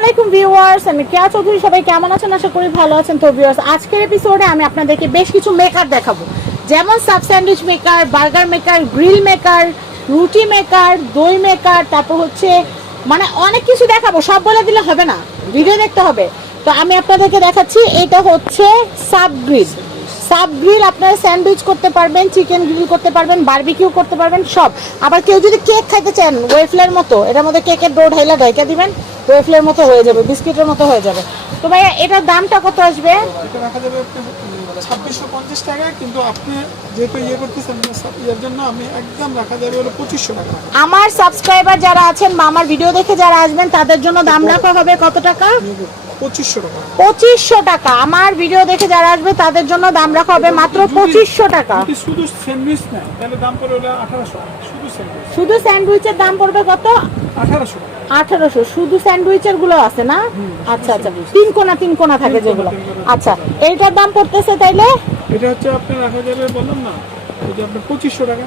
আলাইকুম ভিউয়ার্স, আমি কেয়া চৌধুরী, সবাই কেমন আছেন? আশা করি ভালো আছেন। তো ভিউয়ার্স, আজকের এপিসোডে আমি আপনাদেরকে বেশ কিছু মেকার দেখাবো। যেমন sub sandwich maker burger maker grill maker রুটি মেকার দই মেকার তারপর হচ্ছে মানে অনেক কিছু দেখাবো। সব বলে দিলে হবে না ভিডিও দেখতে হবে। তো আমি আপনাদেরকে দেখাচ্ছি, এটা হচ্ছে সাব গ্রিল সাব গ্রিল আপনারা স্যান্ডউইচ করতে পারবেন, চিকেন গ্রিল করতে পারবেন, বারবিকিউ করতে পারবেন, সব। আবার কেউ যদি কেক খাইতে চান, ওয়েফলের মতো, এটার মধ্যে কেকের ডো ঢাইলা ঢাইকা দিবেন, ওয়েফলের মতো হয়ে যাবে, বিস্কিটের মতো হয়ে যাবে। তো ভাইয়া, এটার দামটা কত আসবে? ছাব্বিশশো পঞ্চাশ টাকা কিন্তু আপনি যেহেতু ইয়ে করতেছেন ইয়ের জন্য আমি একদম রাখা যাবে হলো পঁচিশশো টাকা। আমার সাবস্ক্রাইবার যারা আছেন বা আমার ভিডিও দেখে যারা আসবেন তাদের জন্য দাম রাখা হবে কত টাকা? পঁচিশশো টাকা। পঁচিশশো টাকা। আমার ভিডিও দেখে যারা আসবে তাদের জন্য দাম রাখা হবে মাত্র পঁচিশশো টাকা। শুধু স্যান্ডউইচ নেয় তাহলে দাম পড়বে আঠারোশো শুধু স্যান্ডউইচ শুধু স্যান্ডউইচের দাম পড়বে কত? আঠারোশো টাকা। আঠারোশো শুধু স্যান্ডউইচেরগুলো আছে না? আচ্ছা আচ্ছা তিন কোনা তিন কোনা থাকে যেগুলো। আচ্ছা এইটার দাম পড়তেছে তাইলে? এটা হচ্ছে আপনি রাখা যাবে বললাম না আপনার পঁচিশশো টাকা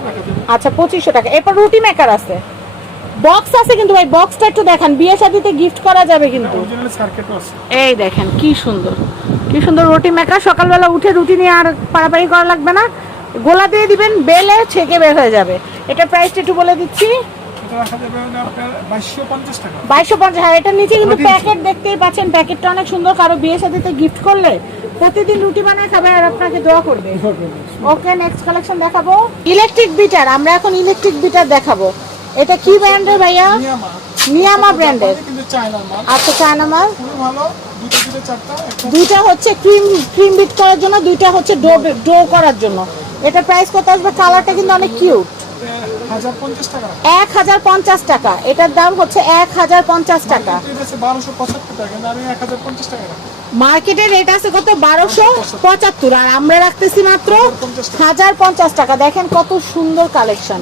আচ্ছা পঁচিশশো টাকা। এরপর রুটি মেকার আছে। বক্স আছে কিন্তু ভাই বক্সটা একটু দেখান। বিয়ে শাদিতে গিফট করা যাবে কিন্তু। এই দেখেন কি সুন্দর। কি সুন্দর রুটি মেকার সকালবেলা উঠে রুটি নিয়ে আর পাড়াপাড়ি করা লাগবে না। গোলা দিয়ে দিবেন বেলে ছেঁকে বের হয়ে যাবে। এটা প্রাইসটা একটু বলে দিচ্ছি। রাখা যাবে আপনার বাইশশো পঞ্চাশ টাকা। বাইশশো পঞ্চাশ এটার নিচে কিন্তু প্যাকেট দেখতেই পাচ্ছেন। প্যাকেটটা অনেক সুন্দর। কারও বিয়ে সাথে গিফট করলে প্রতিদিন রুটি বানায় খাবে আর আপনাকে দোয়া করবে। ওকে নেক্সট কালেকশন দেখাবো। ইলেকট্রিক বিটার আমরা এখন ইলেকট্রিক বিটার দেখাবো। এটা কি ব্র্যান্ডের ভাইয়া? নিয়ামা। ব্র্যান্ডের আচ্ছা চায়না মাল। দুইটা হচ্ছে ক্রিম ক্রিম বিট করার জন্য দুইটা হচ্ছে ডো ডো করার জন্য। এটা প্রাইস কত আসবে? কালারটা কিন্তু অনেক কিউট এক হাজার পঞ্চাশ টাকা। এটার দাম হচ্ছে এক হাজার পঞ্চাশ টাকা। মার্কেটের রেট আছে কত? বারোশো পঁচাত্তর। আর আমরা রাখতেছি মাত্র 1050 টাকা। হাজার পঞ্চাশ টাকা। দেখেন কত সুন্দর কালেকশন।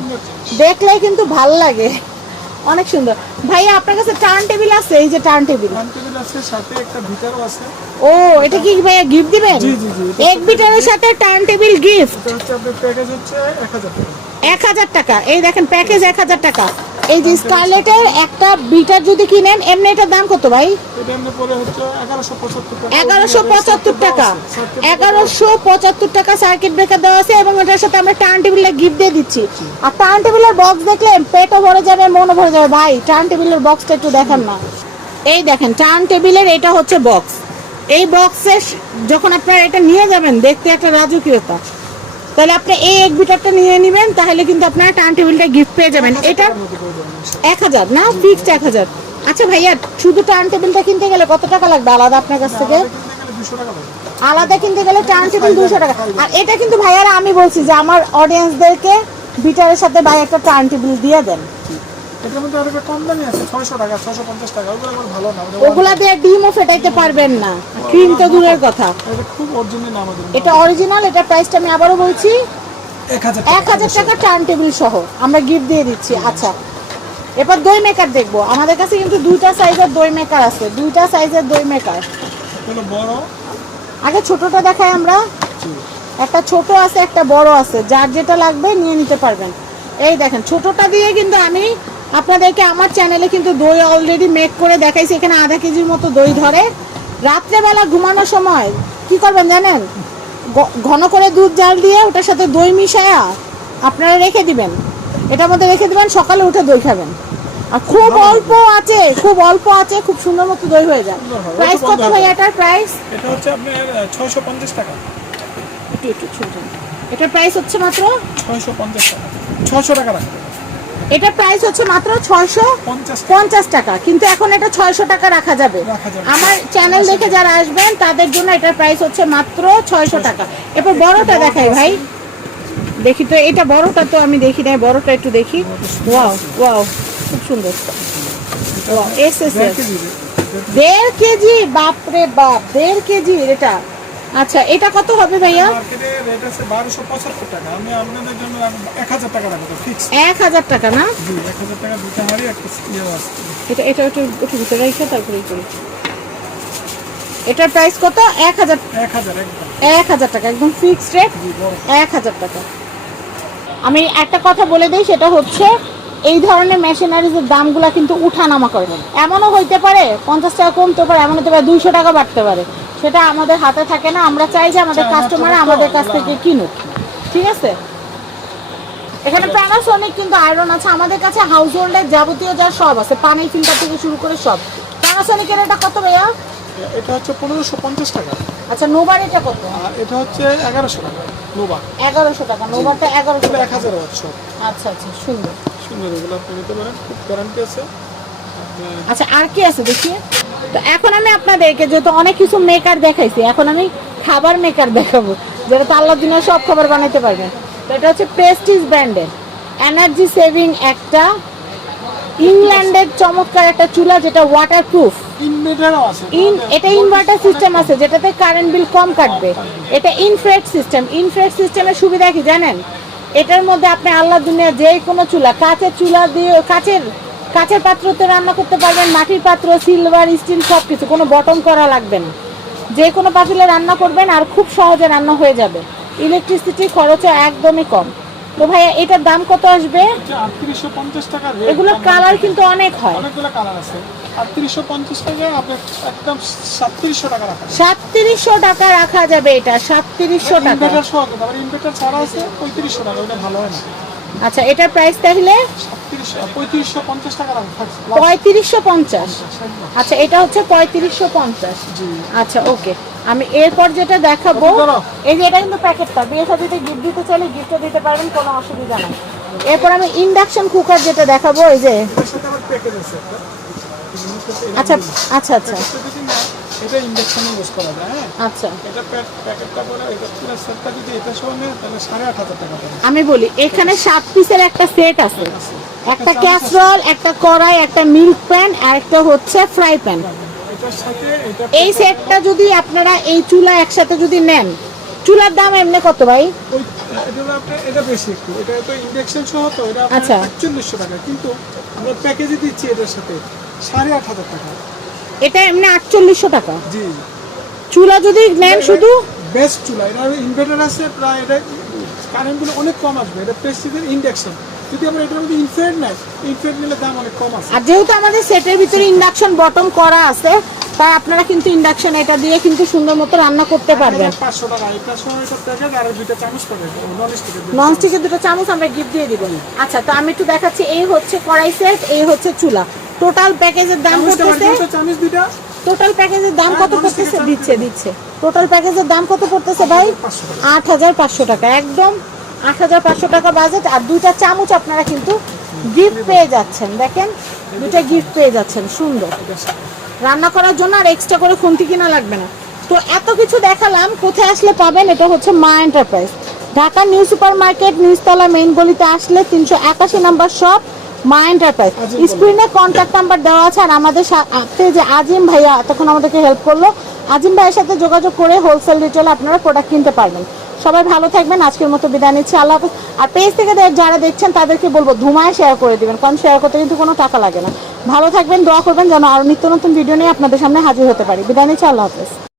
দেখলেই কিন্তু ভালো লাগে। অনেক সুন্দর। ভাইয়া আপনার কাছে টার্ন টেবিল আছে? এই যে টার্ন টেবিল ও এটা কি ভাইয়া গিফট দিবেন? জি, জি, জি। এক বিটারের সাথে টার্ন টেবিল গিফট প্যাকেজ হচ্ছে এক হাজার টাকা। এক হাজার টাকা। এই দেখেন প্যাকেজ এক হাজার টাকা। এই যে স্কারলেটের একটা বিটার যদি কিনেন এমনি এটার দাম কত ভাই? এগারোশো পঁচাত্তর টাকা। এগারোশো পঁচাত্তর টাকা। সার্কিট ব্রেকার দেওয়া আছে। এবং এটার সাথে আমরা টার্ন টেবিলের গিফট দিয়ে দিচ্ছি। আর টার্ন টেবিলের বক্স দেখলে পেটও ভরে যাবে মনও ভরে যাবে। ভাই টার্ন টেবিলের বক্সটা একটু দেখান না। এই দেখেন টার্ন টেবিলের এটা হচ্ছে বক্স এই বক্সে যখন আপনারা এটা নিয়ে যাবেন দেখতে একটা রাজকীয়তা। তাহলে আপনি এই এক বিটারটা নিয়ে নেবেন, তাহলে কিন্তু আপনারা টার্ন টেবিলটা গিফট পেয়ে যাবেন। এটা এক হাজার, না ফিক্সড এক হাজার। আচ্ছা ভাইয়া, শুধু টার্ন টেবিলটা কিনতে গেলে কত টাকা লাগবে? আলাদা আপনার কাছ থেকে? আলাদা কিনতে গেলে টার্ন টেবিল দুশো টাকা। আর এটা কিন্তু ভাইয়ারা, আমি বলছি যে আমার অডিয়েন্সদেরকে বিটারের সাথে ভাই একটা টার্ন টেবিল দিয়ে দেন। এটার মধ্যে আরেকটা কম দামি আছে ছয়শো টাকা ছশো পঞ্চাশ টাকা ওগুলো আমার ভালো না ওগুলা দিয়ে ডিমও ফেটাইতে পারবেন না ক্রিম তো দূরের কথা। এটা খুব অরিজিনাল আমাদের এটা অরিজিনাল এটা প্রাইসটা আমি বলছি টাকা টার্ন টেবিল সহ আমরা গিফট দিয়ে দিচ্ছি আচ্ছা। এবার দই মেকার দেখব আমাদের কাছে কিন্তু দুইটা সাইজের দই মেকার আছে দুইটা সাইজের দই মেকার বড়। আগে ছোটটা দেখাই আমরা। একটা ছোট আছে একটা বড় আছে যার যেটা লাগবে নিয়ে নিতে পারবেন। এই দেখেন ছোটটা দিয়ে কিন্তু আমি আপনাদেরকে আমার চ্যানেলে কিন্তু দই অলরেডি মেক করে দেখাইছি এখানে আধা কেজির মতো দই ধরে। রাত্রেবেলা ঘুমানোর সময় কি করবেন জানেন? ঘন করে দুধ জাল দিয়ে ওটার সাথে দই মিশায়া আপনারা রেখে দিবেন। এটার মধ্যে রেখে দিবেন সকালে উঠে দই খাবেন। আর খুব অল্প আছে খুব অল্প আছে খুব সুন্দর মতো দই হয়ে যায়। প্রাইস কত ভাই এটার প্রাইস এটা হচ্ছে আপনার ছয়শো পঞ্চাশ টাকা। একটু একটু ছোট এটার প্রাইস হচ্ছে মাত্র? ছয়শো পঞ্চাশ টাকা। ছয়শো টাকা রাখবে এটার প্রাইস হচ্ছে মাত্র ছয়শো পঞ্চাশ টাকা। কিন্তু এখন এটা ছয়শো টাকা রাখা যাবে। আমার চ্যানেল দেখে যারা আসবেন তাদের জন্য এটার প্রাইস হচ্ছে মাত্র ছয়শো টাকা। এরপর বড়টা দেখাই ভাই। দেখি তো এটা বড়টা তো আমি দেখি নাই। বড়টা একটু দেখি। ওয়াও ওয়াও খুব সুন্দর। এস এস দেড় কেজি? বাপরে বাপ দেড় কেজি এটা। আচ্ছা এটা কত হবে ভাইয়া? মার্কেটে রেট আছে বারোশো পঁচাত্তর টাকা। আমি আপনাদের জন্য এক হাজার টাকা রাখব ফিক্স এক হাজার টাকা না? জি এক হাজার টাকা দুটা হাড়ি একটা ইয়ে আছে। এটা এটা একটু একটু ভিতরে রেখে তারপরে করি। এটার প্রাইস কত? এক হাজার এক হাজার একদম। এক হাজার টাকা একদম ফিক্সড রেট জি বড়। এক হাজার টাকা। আমি একটা কথা বলে দিই সেটা হচ্ছে এই ধরনের মেশিনারিজের দামগুলো কিন্তু উঠানামা করে। এমনও হইতে পারে পঞ্চাশ টাকা কমতে পারে এমন হতে পারে দুইশো টাকা বাড়তে পারে। সেটা আমাদের হাতে থাকে না আমরা চাই যে আমাদের কাস্টমার আমাদের কাছ থেকে কিনুক। ঠিক আছে? এখানে প্যানাসোনিক কিন্তু আয়রন আছে আমাদের কাছে হাউস হোল্ডের যাবতীয় যা সব আছে পানি ফিল্টার থেকে শুরু করে সব। প্যানাসোনিকের এটা কত ভাইয়া? এটা হচ্ছে পনেরোশো পঞ্চাশ টাকা। আচ্ছা নোবার এটা কত? এটা হচ্ছে এগারোশো টাকা নোভা এগারোশো টাকা নোবারটা এগারোশো এক টাকা। হাজার আচ্ছা আচ্ছা সুন্দর। এগুলো আপনি নিতে পারেন খুব গ্যারান্টি আছে। আচ্ছা আর কি আছে দেখি? তো এখন আমি আপনাদেরকে যেহেতু অনেক কিছু মেকার দেখাইছি এখন আমি খাবার মেকার দেখাবো যেটা তো আল্লাহ দিনে সব খাবার বানাইতে পারবেন। তো এটা হচ্ছে প্রেস্টিজ ব্র্যান্ডের এনার্জি সেভিং একটা ইংল্যান্ডের চমৎকার একটা চুলা যেটা ওয়াটার প্রুফ ইন এটা ইনভার্টার সিস্টেম আছে যেটাতে কারেন্ট বিল কম কাটবে। এটা ইনফ্রেট সিস্টেম ইনফ্রেট সিস্টেমের সুবিধা কি জানেন? এটার মধ্যে আপনি আল্লাহ দুনিয়া যে কোনো চুলা, কাঁচের চুলা দিয়ে, কাঁচের পাত্র তো রান্না করতে পারবেন, মাটির পাত্র সিলভার স্টিল সব কিছু কোনো বটন করা লাগবে না। যে কোনো পাতিলে রান্না করবেন আর খুব সহজে রান্না হয়ে যাবে। ইলেকট্রিসিটি খরচও একদমই কম। তো ভাইয়া এটার দাম কত আসবে? টাকা এগুলো কালার কিন্তু অনেক হয়। অনেকগুলো কালার আছে। সাতত্রিশশো টাকা রাখা যাবে। এটা সাতত্রিশশো টাকা। ইনভার্টার ছাড়া আছে পঁয়ত্রিশশো টাকা ওটা ভালো হয় না। আচ্ছা এটার প্রাইস তাহলে? পঁয়ত্রিশশো পঞ্চাশ আচ্ছা এটা হচ্ছে পঁয়ত্রিশশো পঞ্চাশ। আচ্ছা ওকে। আমি এরপর যেটা দেখাবো এই যে এটা কিন্তু প্যাকেটটা বিয়ে সাথে গিফট দিতে চাইলে গিফটও দিতে পারবেন কোনো অসুবিধা নাই। এরপর আমি ইন্ডাকশন কুকার যেটা দেখাবো এই যে আচ্ছা আচ্ছা আচ্ছা। এটা ইন্ডাকশনে ইউজ করা যায় হ্যাঁ? আচ্ছা। এটা প্যাকেটটা পরে এটা পুরো সেটটা যদি এটা সহ নেয় তাহলে সাড়ে আট হাজার টাকা পড়ে। আমি বলি এখানে সাত পিসের একটা সেট আছে। একটা ক্যাসরল একটা কড়াই একটা মিল্ক প্যান আর একটা হচ্ছে ফ্রাই প্যান এই সেটটা যদি আপনারা এই চুলা একসাথে যদি নেন চুলার দাম এমনি কত ভাই? ওই এটা হলো আপনার এটা বেশি একটু। এটা তো ইন্ডাকশন সহ তো এটা আচ্ছা। আপনার একচল্লিশশো টাকা। কিন্তু আমরা প্যাকেজে দিচ্ছি এটার সাথে সাড়ে আট হাজার টাকা। এটা এমনি আটচল্লিশশো টাকা। জি। চুলা যদি নেন শুধু? বেস্ট চুলা। এটা ইনভার্টার আছে প্রায় এটা কারেন্টগুলো অনেক কম আসবে। এটা প্রেসিডেন্ট ইন্ডাকশন যদি আমরা এটার মধ্যে ইনফ্রেড নেয় ইনফ্রেড নিলে দাম অনেক কম আছে। আর যেহেতু আমাদের সেটের ভিতরে ইন্ডাকশন বটম করা আছে তাই আপনারা কিন্তু ইন্ডাকশন এটা দিয়ে কিন্তু সুন্দর মতো রান্না করতে পারবেন। নন স্টিকের দুটো চামচ। আমরা গিফট দিয়ে দিব। আচ্ছা তো আমি একটু দেখাচ্ছি এই হচ্ছে কড়াই সেট এই হচ্ছে চুলা। টোটাল প্যাকেজের দাম দুইটা? টোটাল প্যাকেজের দাম কত হ্যাঁ, পড়তেছে দিচ্ছে দিচ্ছে। টোটাল প্যাকেজের দাম কত পড়তেছে ভাই? আট হাজার পাঁচশো টাকা একদম আট হাজার পাঁচশো টাকা বাজেট আর দুইটা চামচ আপনারা কিন্তু গিফট পেয়ে যাচ্ছেন দেখেন দুইটা গিফট পেয়ে যাচ্ছেন সুন্দর। রান্না করার জন্য আর এক্সট্রা করে খুন্তি কিনা লাগবে না। তো এত কিছু দেখালাম কোথায় আসলে পাবেন এটা হচ্ছে Maa enterprise Dhaka new super market নিউজতলা main গলিতে আসলে তিনশো একাশি নাম্বার শপ মা এন্টারপ্রাইজ স্ক্রিনে কন্ট্যাক্ট নাম্বার দেওয়া আছে আর আমাদের সাথে যে আজিম ভাইয়া তখন আমাদেরকে হেল্প করল আজিম ভাইয়ের সাথে যোগাযোগ করে হোলসেল রিটেলে আপনারা প্রোডাক্ট কিনতে পারবেন। সবাই ভালো থাকবেন আজকের মতো বিদায় নিচ্ছি আল্লাহ হাফেজ। আর পেজ থেকে যারা দেখছেন তাদেরকে বলব ধুমায় শেয়ার করে দিবেন কারণ শেয়ার করতে কিন্তু কোনো টাকা লাগে না। ভালো থাকবেন, দোয়া করবেন যেন আরও নিত্য নতুন ভিডিও নিয়ে আপনাদের সামনে হাজির হতে পারি। বিদায় নিচ্ছি, আল্লাহ হাফেজ।